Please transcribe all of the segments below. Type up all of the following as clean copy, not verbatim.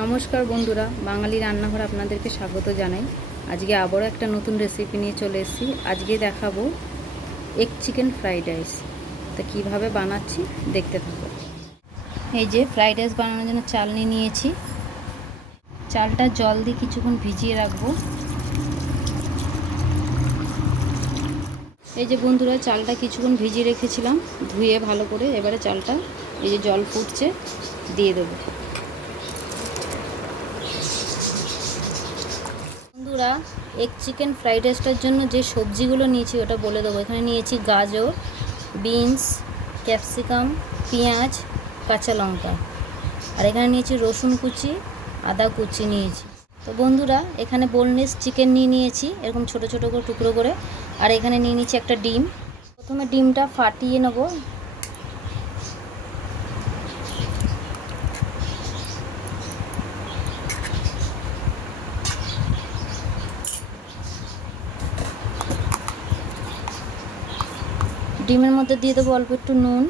নমস্কার বন্ধুরা, বাঙালি রান্নাঘর আপনাদেরকে স্বাগত জানাই। আজকে আবারও একটা নতুন রেসিপি নিয়ে চলে এসেছি। আজকে দেখাবো এগ চিকেন ফ্রাইড রাইস। তা কীভাবে বানাচ্ছি দেখতে থাকো। এই যে ফ্রাইড রাইস বানানোর জন্য চাল নিয়েছি। চালটা জল দিয়ে কিছুক্ষণ ভিজিয়ে রাখবো। এই যে বন্ধুরা, চালটা কিছুক্ষণ ভিজিয়ে রেখেছিলাম ধুয়ে ভালো করে। এবারে চালটা এই যে জল ফুটছে দিয়ে দেবো। বন্ধুরা, এগ চিকেন ফ্রাইড রাইসটার জন্য যে সবজিগুলো নিয়েছি ওটা বলে দেবো। এখানে নিয়েছি গাজর, বিনস, ক্যাপসিকাম, পেঁয়াজ, কাঁচা লঙ্কা। আর এখানে নিয়েছি রসুন কুচি, আদা কুচি নিয়েছি। তো বন্ধুরা, এখানে বোনলেস চিকেন নিয়েছি এরকম ছোট ছোট করে টুকরো করে। আর এখানে নিয়ে নিয়েছি একটা ডিম। প্রথমে ডিমটা ফাটিয়ে নেব। ডিমের মধ্যে দিয়ে দেবো অল্প একটু নুন,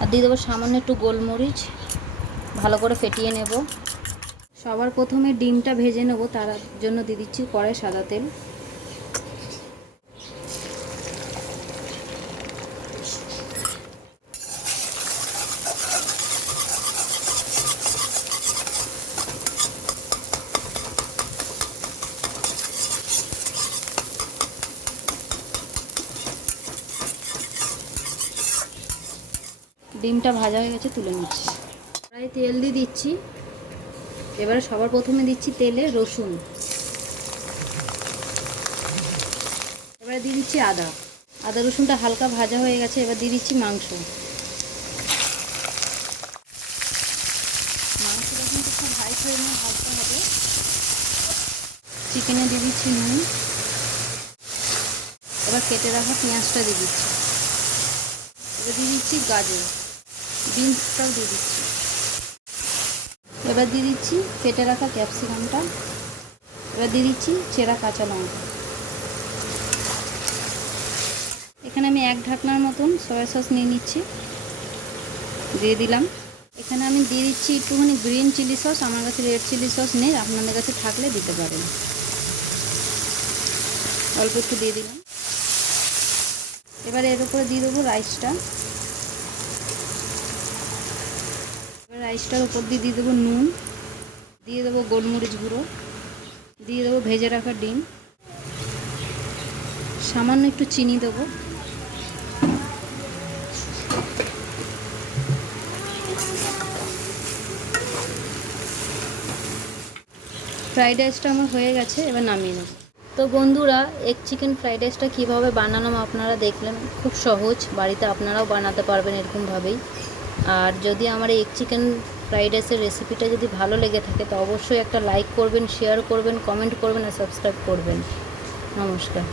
আর দিয়ে দেবো সামান্য একটু গোলমরিচ। ভালো করে ফেটিয়ে নেব। সবার প্রথমে ডিমটা ভেজে নেব, তার জন্য দিয়ে দিচ্ছি কড়াই সাদা তেল। ডিমটা ভাজা হয়ে গেছে, তুলে নিচ্ছি। কড়াই তেল দিয়ে দিচ্ছি। এবারে সবার প্রথমে দিচ্ছি তেলে রসুন। এবারে দিয়ে দিচ্ছি আদা রসুনটা হালকা ভাজা হয়ে গেছে। এবার দিয়ে দিচ্ছি মাংসটা কিন্তু খুব হাই ফ্লেমে ভাজতে হবে। চিকেনে দিয়ে দিচ্ছি নুন। এবার কেটে রাখা পেঁয়াজটা দিয়ে দিচ্ছি। এবার দিয়ে দিচ্ছি গাজর, বিনসটাও দিয়ে দিচ্ছি। এবার দিয়ে দিচ্ছি কেটে রাখা ক্যাপসিকামটা। এবার দিয়ে দিচ্ছি চেরা কাঁচা লঙ্কা। এখানে আমি এক ঢাকনার মতন সয়া সস নিয়ে নিচ্ছি, দিয়ে দিলাম। এখানে আমি দিয়ে দিচ্ছি একটুখানি গ্রিন চিলি সস। আমার কাছে রেড চিলি সস নেই, আপনাদের কাছে থাকলে দিতে পারেন। অল্প একটু দিয়ে দিলাম। এবারে এর উপরে দিয়ে দেবো রাইসটা। এবার রাইসটার উপর দিয়ে দেবো নুন, দিয়ে দেবো গোলমরিচ গুঁড়ো, দিয়ে দেবো ভেজে রাখা ডিম, সামান্য একটু চিনি দেবো। ফ্রাইড রাইসটা আমার হয়ে গেছে, এবার নামিয়ে নেব। তো বন্ধুরা, এগ চিকেন ফ্রাইড রাইসটা কীভাবে বানানো আপনারা দেখলেন। খুব সহজ, বাড়িতে আপনারাও বানাতে পারবেন এরকমভাবেই। আর যদি আমার এগ চিকেন ফ্রাইড রাইসের রেসিপিটা যদি ভালো লেগে থাকে তো অবশ্যই একটা লাইক করবেন, শেয়ার করবেন, কমেন্ট করবেন আর সাবস্ক্রাইব করবেন। নমস্কার।